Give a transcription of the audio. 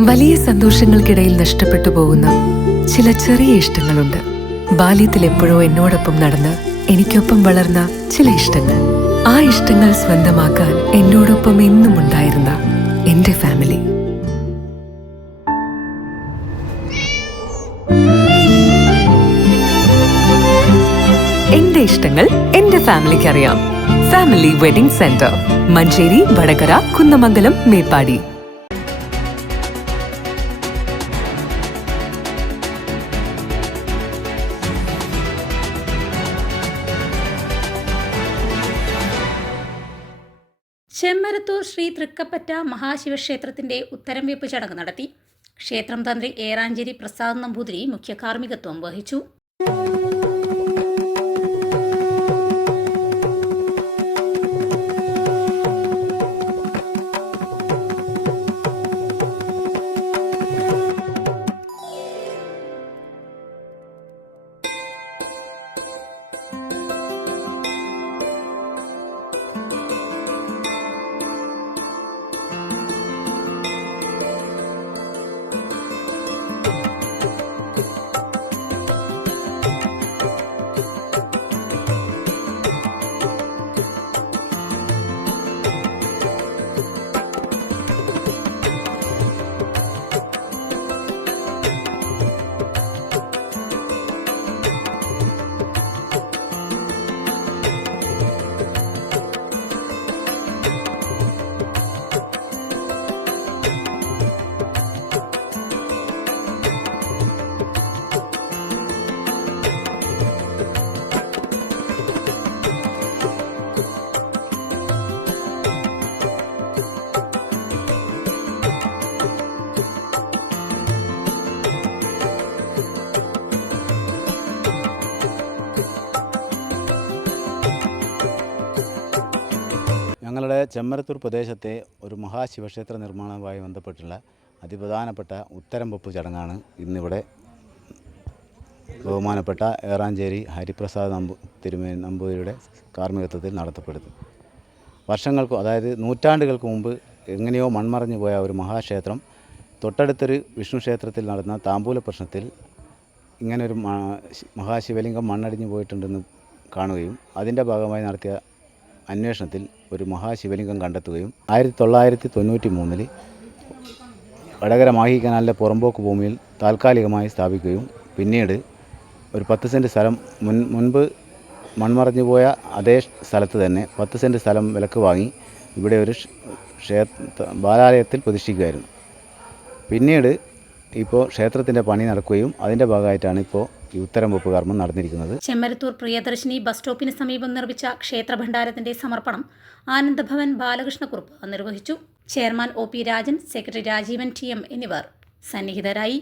വലിയ സന്തോഷങ്ങൾക്കിടയിൽ നഷ്ടപ്പെട്ടു പോകുന്ന ചില ചെറിയ ഇഷ്ടങ്ങളുണ്ട്. ബാല്യത്തിൽ എപ്പോഴോ എന്നോടൊപ്പം നടന്ന് എനിക്കൊപ്പം വളർന്ന ചില ഇഷ്ടങ്ങൾ. ആ ഇഷ്ടങ്ങൾ സ്വന്തമാക്കാൻ എന്നോടൊപ്പം എന്നും ഉണ്ടായിരുന്ന എന്റെ ഫാമിലി. എന്റെ ഇഷ്ടങ്ങൾ എന്റെ ഫാമിലിക്ക് അറിയാം. Family wedding centre, Manjeri, Vadakara, Kunnamangalam, Meppadi. Chemmarathur Shri Thrikkappatta മഹാശിവക്ഷേത്രത്തിന്റെ ഉത്തരംവെപ്പ് ചടങ്ങ് നടത്തി. ക്ഷേത്രം തന്ത്രി ഏറാഞ്ചേരി പ്രസാദ് നമ്പൂതിരി മുഖ്യ കാർമ്മികത്വം വഹിച്ചു. ഞങ്ങളുടെ ചെമ്മരത്തൂർ പ്രദേശത്തെ ഒരു മഹാശിവക്ഷേത്ര നിർമ്മാണവുമായി ബന്ധപ്പെട്ടുള്ള അതിപ്രധാനപ്പെട്ട ഉത്തരംവെപ്പ് ചടങ്ങാണ് ഇന്നിവിടെ ബഹുമാനപ്പെട്ട ഏറാഞ്ചേരി ഹരിപ്രസാദ് നമ്പൂതിരിയുടെ കാർമ്മികത്വത്തിൽ നടത്തപ്പെടുന്നത്. വർഷങ്ങൾക്ക്, അതായത് നൂറ്റാണ്ടുകൾക്ക് മുമ്പ് എങ്ങനെയോ മൺമറഞ്ഞു പോയ ഒരു മഹാക്ഷേത്രം തൊട്ടടുത്തൊരു വിഷ്ണു ക്ഷേത്രത്തിൽ നടന്ന താമ്പൂല പ്രശ്നത്തിൽ ഇങ്ങനൊരു മഹാശിവലിംഗം മണ്ണടിഞ്ഞു പോയിട്ടുണ്ടെന്ന് കാണുകയും അതിൻ്റെ ഭാഗമായി നടത്തിയ അന്വേഷണത്തിൽ ഒരു മഹാശിവലിംഗം കണ്ടെത്തുകയും 1993 വടകര മാഹി കനാലിൻ്റെ പുറമ്പോക്ക് ഭൂമിയിൽ താൽക്കാലികമായി സ്ഥാപിക്കുകയും പിന്നീട് ഒരു 10 സെൻറ്റ് സ്ഥലം മുൻപ് മൺമറഞ്ഞു പോയ അതേ സ്ഥലത്ത് തന്നെ 10 സെൻറ്റ് സ്ഥലം വിലക്ക് വാങ്ങി ഇവിടെ ഒരു ബാലാലയത്തിൽ പ്രതിഷ്ഠിക്കുകയായിരുന്നു. പിന്നീട് ഇപ്പോൾ ക്ഷേത്രത്തിൻ്റെ പണി നടക്കുകയും അതിൻ്റെ ഭാഗമായിട്ടാണ് ഇപ്പോൾ ഈ ഉത്തരംവെപ്പ് കർമ്മം നടന്നിരിക്കുന്നത്. ചെമ്മരത്തൂർ പ്രിയദർശിനി ബസ് സ്റ്റോപ്പിന് സമീപം നിർമ്മിച്ച ക്ഷേത്രഭണ്ഡാരത്തിന്റെ സമർപ്പണം ആനന്ദഭവൻ ബാലകൃഷ്ണക്കുറുപ്പ് നിർവഹിച്ചു. Chairman OP Rajan, secretary Rajeevan TM എന്നിവർ സന്നിഹിതരായി.